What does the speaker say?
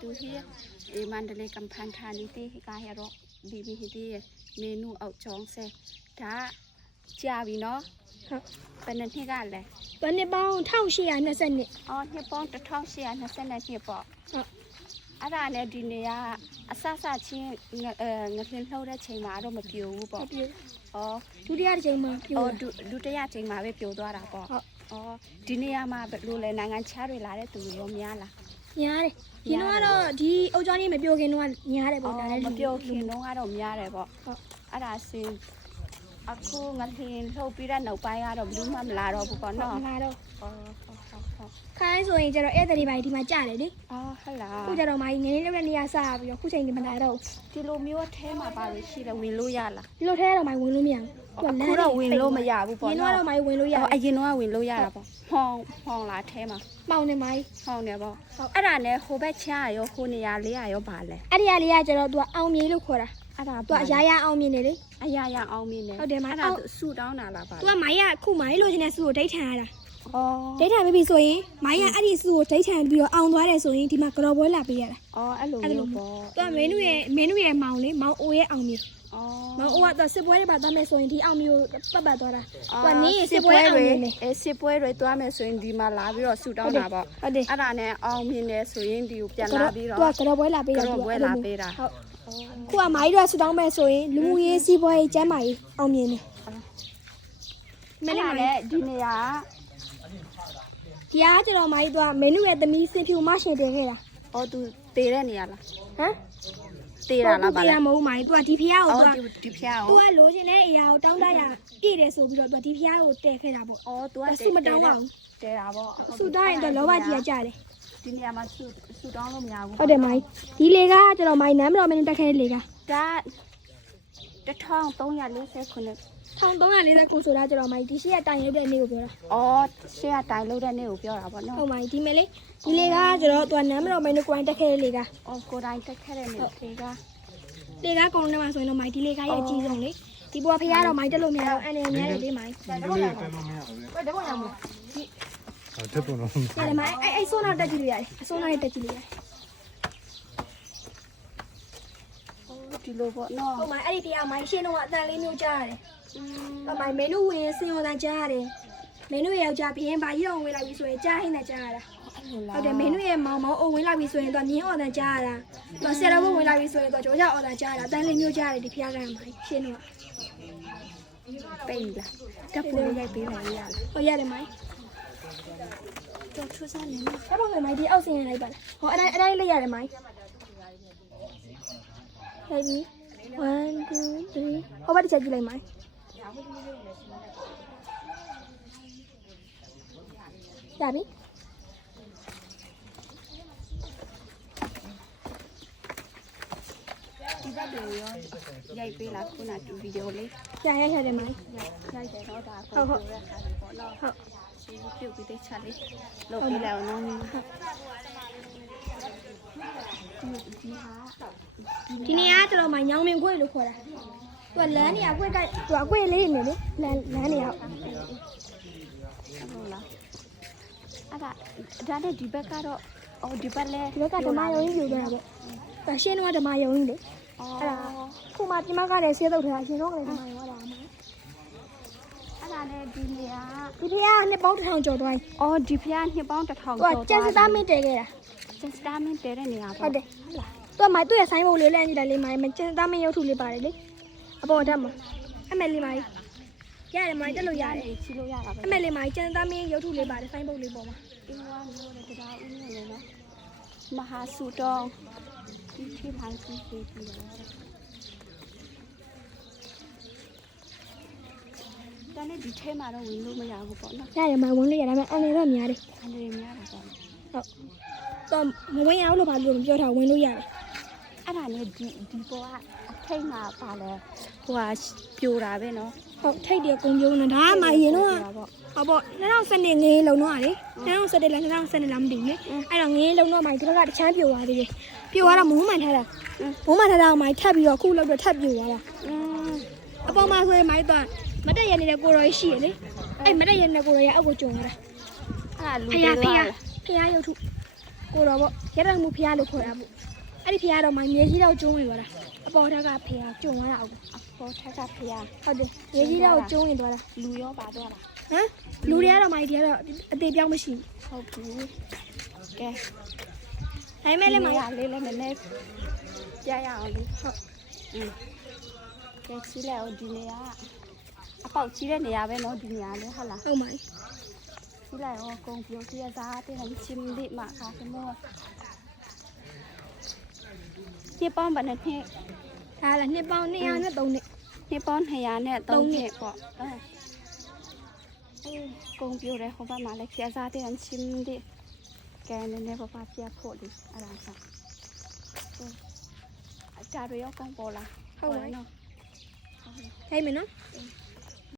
ตูที่มันเลยกำพันธานิที่กายรกบีบีที่เมนูเอาจองเสถ้าจาวีเนาะเป็นนั่นที่กันเลยวันนี้บ้องเท่าเชียร์นะสันนี่อ๋อเฮียป้องจะท่องเชียร์นะเส้นไหนเฮียป้องอะไรเนี่ยดีเนี่ยซาชิงเงินเท่าได้เชิงมาเรามาพิวป้องอ๋อดูดีอะไรเชิงมาพิวดูได้ยาเชิงมาไปพิวตัวละป้องอ๋อดีเนี่ยมาแบบรู้เลยนางงานชาด้วยละได้ตัวรวมยาละยาเลยพี่น้องเราดีเอาจอนี่ไม่พิวกินว่ายาเลยบอกได้ไม่พิวกินน้องเรายาเลยป้องอะไรสิအခုငါထင်းထုတ်ပြီးတဲ့နောက်ပိုင်းကတော့ဘူးမှမလာတော့ဘူးပေါ့နော်မလာတော့ဟုတ်ခိုင်းဆိုရင်ကျတော့ဧည့်သည်တွေဒီမှာကြားတယ်လေအော်ဟုတ်လားခုကျတော့မိုင်းငင်းလေးလောက်တဲ့နေရာစပြီးတော့ခုချိန်ဒီမလာတော့ဒီလိုမျိုးအထဲမှာပါလို့ရှိတယ်ဝင်လို့ရလားဒီလိုထဲတော့မိုင်းဝင်လို့မရဘူးအခုတော့ဝင်လို့မရဘူးပေါ့နော်ရင်းတော့မိုင်းဝင်လို့ရတယ်အရင်တော့ဝင်လို့ရတာပေါ့ဟောင်းလားထဲမှာမောင်နေမိုင်းဟောင်းနေပေါ့အဲ့ဒါနဲ့ဟိုဘက်ချာရောဟိုနေရာလေးရောပါလဲအဲ့ဒီရလေးကကျတော့သူကအောင်မြေလို့ခေါ်တာအဲ့ဒါသူကအရာရာအောင်မြင်နေလေအရာရာအောင်မြင်နေဟုတ်တယ်မအဲ့ဒါဆူတောင်းတာလားပါသူကမိုင်းကခုမိုင်းလို့ချင်းတဲ့ဆူကိုဒိတ်ထန်ရတာอ๋อဒိတ်ထန်ပြီးဆိုရင်မိုင်းကအဲ့ဒီဆူကိုဒိတ်ထန်ပြီးတော့အောင်သွားတယ်ဆိုရင်ဒီမှာကတော်ပွဲလာပေးရတာอ๋อအဲ့လိုမျိုးပေါ့သူကမင်းတို့ရဲ့မောင်လေမောင်အိုရဲ့အောင်မြေอ๋อမောင်အိုကတော့စစ်ပွဲတွေပါသွားမယ်ဆိုရင်ဒီအောင်မြေကိုပတ်သွားတာသူကနေစစ်ပွဲအောင်မြင်တယ်စစ်ပွဲတွေသွားမယ်ဆိုရင်ဒီမှာလာပြီးတော့ဆူတောင်းတာပေါ့ဟုတ်တယ်အဲ့ဒါနဲ့အောင်မြင်တယ်ဆိုရင်ဒီကိုပြန်လာပြီးတော့သူကကတော်ပွဲလာပေးတာကတော်ပွဲလာပေးတာဟုတ်ခုကမိုင်းတို့ဆူတောင်းမဲ့ဆိုရင်လူမှုရေးစီးပွားရေးကျန်းမာရေးအောင်မြင်တယ်မင်းလည်းဒီနေရာဒီအားကျတော့မိုင်းတို့ကမင်းတို့ရဲ့သမီးစင်ဖြူမရှင်တင်ခဲ့တာဟောသူတေးတဲ့နေရာလားဟမ်တေးတာလားပါလားမဟုတ်မိုင်းတို့ကဒီဖျားကိုဒီဖျားကိုသူကလိုချင်တဲ့အရာကိုတောင်းတရပြည့်တယ်ဆိုပြီးတော့သူကဒီဖျားကိုတည်ခဲ့တာပေါ့အော်သူကဆူမတောင်းပါဘူးတည်တာပေါ့ဆူတောင်းရင်တော့လောဘကြီးကကြတယ်ဒီနေရာမှာဆူတောင်းလို့မရဘူးဟုတ်တယ်မိုင်းဒီလေကကျတော့မိုင်းနမ်းမတော်မင်းတက်ခဲ့တဲ့လေကဒါ1349ခုနှစ်1340ခုဆိုတာကျတော့မိုင်းဒီရှိရတိုင်ရုပ်တဲ့နေ့ကိုပြောတာอ๋อရှေ့ကတိုင်လို့တဲ့နေ့ကိုပြောတာပေါ့နော်ဟုတ်မိုင်းဒီမဲ့လေဒီလေကကျတော့သူကနမ်းမတော်မင်းတို့ကိုင်းတက်ခဲ့တဲ့လေကအော်ကိုတိုင်းတက်ခဲ့တဲ့နေ့လေကလေကကုန်းထဲမှာဆိုရင်တော့မိုင်းဒီလေကရဲ့အကြီးဆုံးလေဒီဘွားဖျားတော့မိုင်းတက်လို့မရတော့အန်နေများတယ်လေမိုင်းတက်လို့ရတယ်ဘယ်တော့မှမရဘူးတက်ပုံတော့ရတယ်မိုင်းအဲ့ဆိုးနာတက်ကြည့်လို့ရတယ်အဆိုးနာရဲ့တက်ကြည့်လို့ရတယ်ဒီလိုပေါ့နော်ဟုတ်မိုင်းအဲ့ဒီတရားမိုင်းရှင်းတော့အတန်လေးမျိုးကြားရတယ်ဟုတ်မိုင်းမင်းတို့ဝင်စင်ဝင်တန်ကြားရတယ်မင်းတို့ရဲ့ယောက်ျားဘင်းဘာကြီးတော့ဝင်လာပြီဆိုရင်ကြားဟင်းနဲ့ကြားရတာဟုတ်တယ်မင်းတို့ရဲ့မောင်အုံဝင်လာပြီဆိုရင်တော့မြင်းအော်တန်ကြားရတာတော့ဆရာတော်ဝင်လာပြီဆိုရင်တော့ကြောကြောအော်တန်ကြားရတာအတန်လေးမျိုးကြားရတယ်ဒီဖျားကမိုင်းရှင်းတော့ပိတ်လားတက်ဖို့ရိုက်ပေးလိုက်ရလားဟုတ်ရတယ်မိုင်းတော့ထူးဆန်းနေတယ်ဘာလို့လဲမိုင်းဒီအောက်ဆင်းရလိုက်ပါလားဟောအတိုင်းလိုက်ရတယ်မိုင်းလိုက်ပြီ1 2 3ဟောဘာတစ်ချက်ကြည့်လိုက်မိုင်းရပြီဒီဘက်တွေရောရိုက်ပေးလားခုနတူဗီဒီယိုလေးရတယ်မိုင်းရိုက်တယ်တော့ဒါဟုတ်ရခါလေးပေါ့နော်ဟုတ်ပြုတ်ပြီးတိတ်ချလေးလုပ်ပေးလိုက်အောင်နော်ဒီနေရာကျတော့မှညောင်မင်ခွေလို့ခေါ်တာသူကလမ်းနေရာခွေကသူအခွေလေးနေလေလမ်းနေရာဟုတ်လားအဲ့ဒါနဲ့ဒီဘက်ကတော့အော်ဒီဘက်လဲဒီဘက်ကဓမ္မယုံကြီးပြသွားတာပေါ့ရှင်းတော့ဓမ္မယုံကြီးလေအဲ့ဒါခုမှဒီမှာကလည်းဆေးတုပ်ထားရှင်တော့ကလည်းဓမ္မယုံရတာအဲ့ဒါနဲ့ဒီနေရာဒီဖျားနှစ်ပေါင်း1000ကျော်သွားပြီအော်ဒီဖျားနှစ်ပေါင်း1000ကျော်သွားပြီသူကကျန်စသားမင်းတည်ခဲ့တာကျန်စသားမင်းတည်တဲ့နေရာပေါ့ဟုတ်တယ်ဟုတ်လားသူကမိုင်းသူ့ရဲ့ဆိုင်းဘုတ်လေးလမ်းကြည့်တယ်လေးမိုင်းကျန်စသားမင်းရုပ်ထုလေးပါတယ်လေအပေါ်တက်မှာအမေလေးမိုင်းရတယ်မိုင်းတက်လို့ရတယ်ချီလို့ရတာပဲအမေလေးမိုင်းကျန်စသားမင်းရုပ်ထုလေးပါတယ်ဆိုင်းဘုတ်လေးပေါ်မှာအင်းဝါမျိုးနဲ့တရားဦးနဲ့လည်းနော်မဟာစုတောင်းဒီထိဖိုင်းကြီးပေးပြီးတော့ဒါနဲ့ဒီထဲမှာတော့ဝင်လို့မရဘူးပေါ့နော်ရတယ်မိုင်းဝင်လို့ရဒါပေမဲ့အန်နေတော့များတယ်အန်နေများတာပေါ့ဟုတ်တော့မဝင်ရဘူးလို့ဘာလို့မပြောထားဝင်လို့ရတယ်အဲ့ဒါနဲ့ဒီပေါ်ကအထိတ်မှာပါလဲဟိုကပြိုတာပဲနော်ဟုတ်ထိတ်တယ်ကုံပြုံးနေတာဒါမှရင်တော့ဟုတ်ပေါ့2012ငေးလုံးတော့လေ2017လား2012လားမသိဘူးလေအဲ့တော့ငေးလုံးတော့မိုင်းဒီဘက်ကတချမ်းပြိုသွားသေးတယ်ပြိုသွားတော့မိုးမှန်ထားတာမိုးမှန်ထားတာမိုင်းထပ်ပြီးတော့ခုလောက်တော့ထပ်ပြိုသွားတာအပေါ်မှာဆိုရင်မိုင်းတော့မတက်ရနေတဲ့ကိုရောရှိရလေအဲ့မတက်ရနေတဲ့ကိုရောရအောက်ကိုကျုံသွားတာအဲ့ဒါလူတွေတော့ဖျားရုပ်ထု ကိုတော့ပေါ့ရတဲ့မှုဖျားလို့ခေါ်တာပေါ့အဲ့ဒီဖျားတော့မိုင်းမြေကြီးတော့ကျုံးနေသွားတာအပေါ်ထက်ကဖျားကျုံသွားတာအခု ပေါ်ထက်ကဖျား ဟုတ်တယ်မြေကြီးတော့ကျုံးနေသွားတာ လူရောပါတော့လား ဟမ်လူတွေကတော့မိုင်းတွေကတော့အသေးပြောင်းမရှိ ဟုတ်ဘူးကဲ ဘူးဒါပေမဲ့လည်းမိုင်း ရလေးလည်းနည်းနည်းကြားရအောင်လေဟုတ်ကဲစီးလိုက်အောင်ဒီနေရာအပေါက်ကြီးတဲ့နေရာပဲနော်ဒီနေရာလေဟုတ်လား ဟုတ်မိုင်း စီးလိုက်အောင်ကုန်ပြိုစီးစားတဲ့ဟန်ချင်းလိမှာခါစမောဒီပေါင်းဘယ်နှစ်နှစ် ဒါလည်းနှစ်ပေါင်း203နှစ် နှစ်ပေါင်း200နဲ့3နှစ်ပေါ့ကုန်ပြိုတယ်ဟိုဘက်မှာလည်းစီးစားတဲ့ဟန်ချင်းလိကဲနည်းနည်းပါပြဖို့လေအဲ့ဒါဆိုအကြရရောကောင်းပေါ်လာ ဟုတ်မိုင်း နော် ဟဲ့မနော် အ